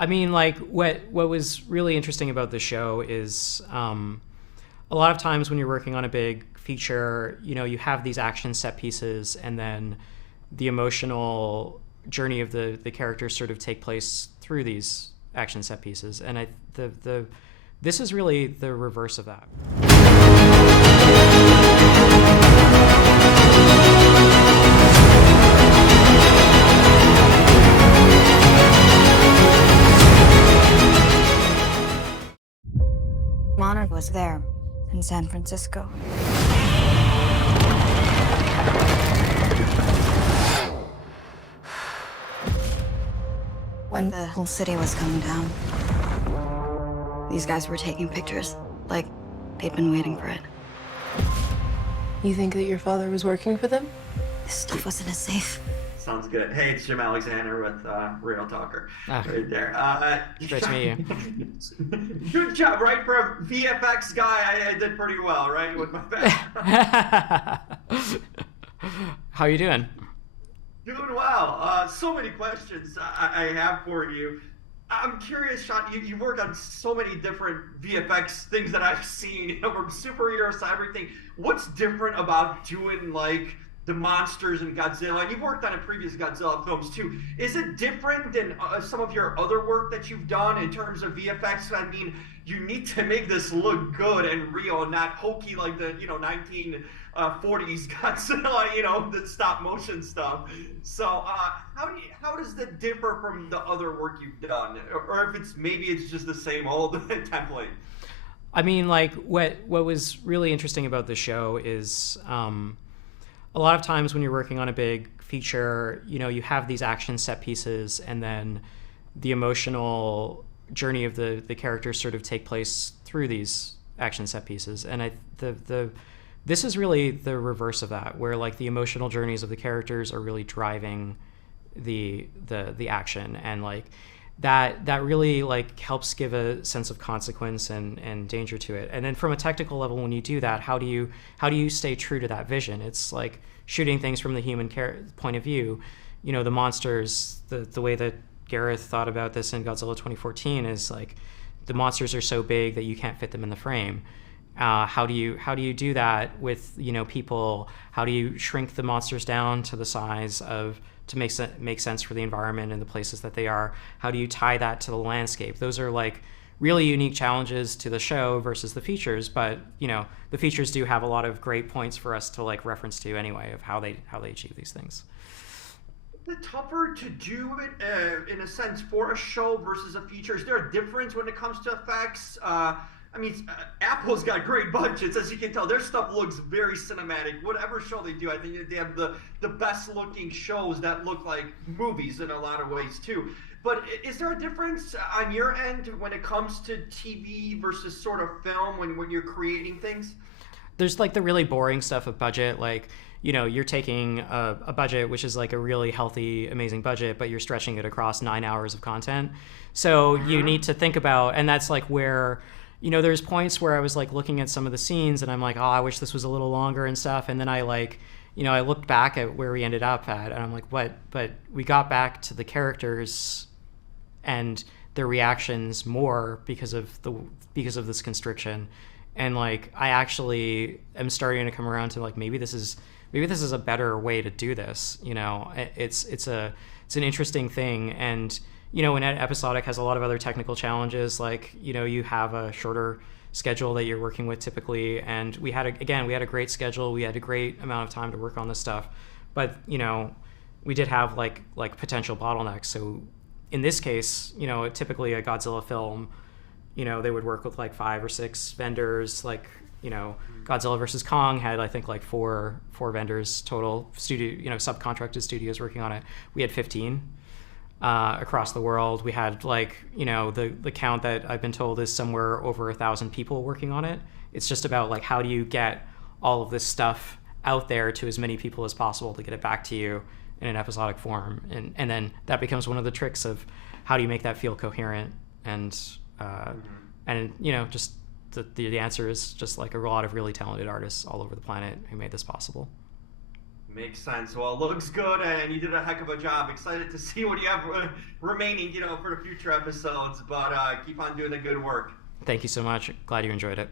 I mean, like what was really interesting about the show is a lot of times when you're working on a big feature, you have these action set pieces, and then the emotional journey of the characters sort of take place through these action set pieces, and the this is really the reverse of that. Monarch was there, in San Francisco. When the whole city was coming down, these guys were taking pictures, like they'd been waiting for it. You think that your father was working for them? This stuff was in a safe. Sounds good. Hey, it's Jim Alexander with Real Talker. Right there. Great to meet you. Good job, right? For a VFX guy, I did pretty well, right? With my background. How you doing? Doing well. So many questions I have for you. I'm curious, Sean, you work on so many different VFX things that I've seen, from superheroes to everything. What's different about doing, like, the monsters and Godzilla? And you've worked on previous Godzilla films too. Is it different than some of your other work that you've done in terms of VFX? I mean, you need to make this look good and real, and not hokey like the 1940s Godzilla, the stop motion stuff. So how does that differ from the other work you've done, or if maybe it's just the same old template? I mean, like what was really interesting about the show is a lot of times when you're working on a big feature, you have these action set pieces, and then the emotional journey of the characters sort of take place through these action set pieces. And this is really the reverse of that, where like the emotional journeys of the characters are really driving the action, and like that really like helps give a sense of consequence and danger to it. And then from a technical level, when you do that, how do you stay true to that vision? It's like shooting things from the human point of view. The monsters, the way that Gareth thought about this in Godzilla 2014 is like the monsters are so big that you can't fit them in the frame. How do you do that with people? How do you shrink the monsters down to the size of to make sense for the environment and the places that they are? How do you tie that to the landscape? Those are like really unique challenges to the show versus the features, but the features do have a lot of great points for us to like reference to anyway of how they achieve these things. Is it tougher to do it in a sense for a show versus a feature? Is there a difference when it comes to effects? Apple's got great budgets, as you can tell. Their stuff looks very cinematic. Whatever show they do, I think they have the best looking shows that look like movies in a lot of ways too. But is there a difference on your end when it comes to TV versus sort of film when you're creating things? There's like the really boring stuff of budget, like you're taking a budget which is like a really healthy, amazing budget, but you're stretching it across 9 hours of content. So you need to think about, and that's like where there's points where I was like looking at some of the scenes and I'm like, oh, I wish this was a little longer and stuff. And then I like, I looked back at where we ended up at, and I'm like, what? But we got back to the characters and their reactions more because of this constriction. And like, I actually am starting to come around to like, maybe this is a better way to do this. It's an interesting thing. And and episodic has a lot of other technical challenges, like you have a shorter schedule that you're working with typically, and we had a great schedule. We had a great amount of time to work on this stuff, but we did have like potential bottlenecks. So in this case, typically a Godzilla film, they would work with like 5 or 6 vendors. Like Godzilla versus Kong had, I think, like four vendors total, subcontracted studios working on it. We had 15 across the world. We had like the count that I've been told is somewhere over 1,000 people working on it. It's just about like, how do you get all of this stuff out there to as many people as possible to get it back to you in an episodic form, and then that becomes one of the tricks of how do you make that feel coherent, and just the answer is just like a lot of really talented artists all over the planet who made this possible. Makes sense. Well, it looks good, and you did a heck of a job. Excited to see what you have remaining, for the future episodes. But keep on doing the good work. Thank you so much. Glad you enjoyed it.